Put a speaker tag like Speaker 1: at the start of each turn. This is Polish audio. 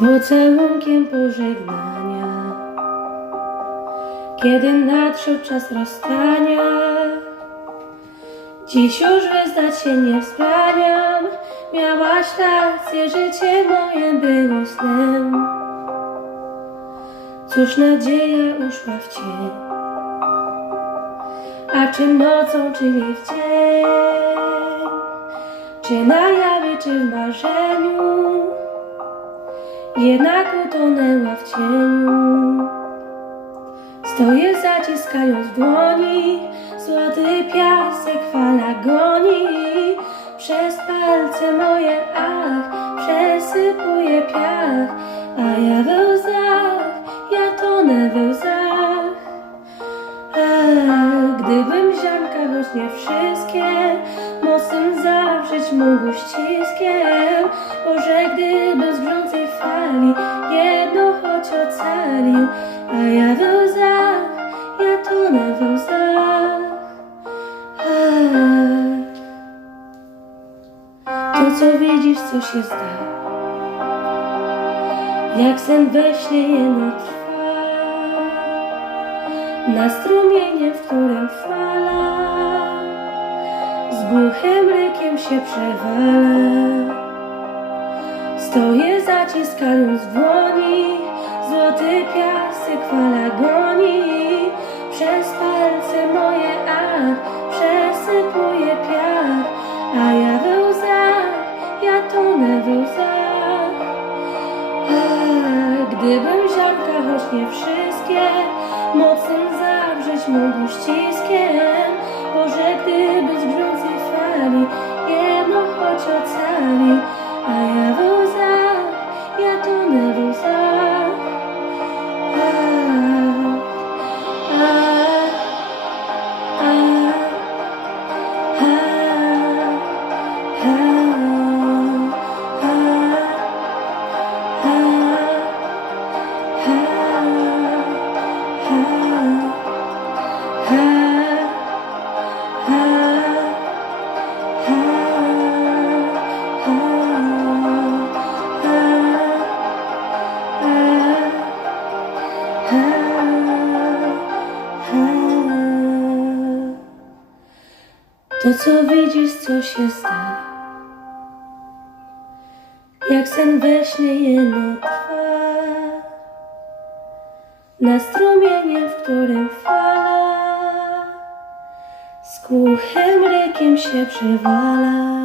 Speaker 1: pocałunkiem pożegnania. Kiedy nadszedł czas rozstania, dziś już wyznać się nie wzbraniam. Miałaś rację, życie moje było snem. Cóż nadzieja uszła w cień, a czy nocą, czyli w dzień, czy na jawie, czy w marzeniu. Jednak utonęła w cieniu. Stoję zaciskając dłoni, złoty piasek fala goni. Przez palce moje ach przesypuje piach, a ja we łzach, ja tonę we łzach. Ach, gdybym ziarnka choć nie wszystkie mocnym zawrzeć mógł ściskiem, może gdybym ocalił, a ja we łzach, ja tonę we łzach. Ach, to co widzisz, co się zda, jak sen we śnie jeno trwa na strumienie, w którym fala z głuchym rykiem się przewala. Stoję zaciskając dłoni, złoty piasek fala goni. Przez palce moje ach przesypuje piach, a ja we łzach, ja tonę we łzach. Gdybym ziarnka, choć nie wszystkie, mocnym zawrzeć mógł ściskiem, może gdyby z grzącej fali To co widzisz, co się sta. Jak sen we śnie jeno trwa. Na strumienie, w którym fala. Z głuchym rykiem się przewala.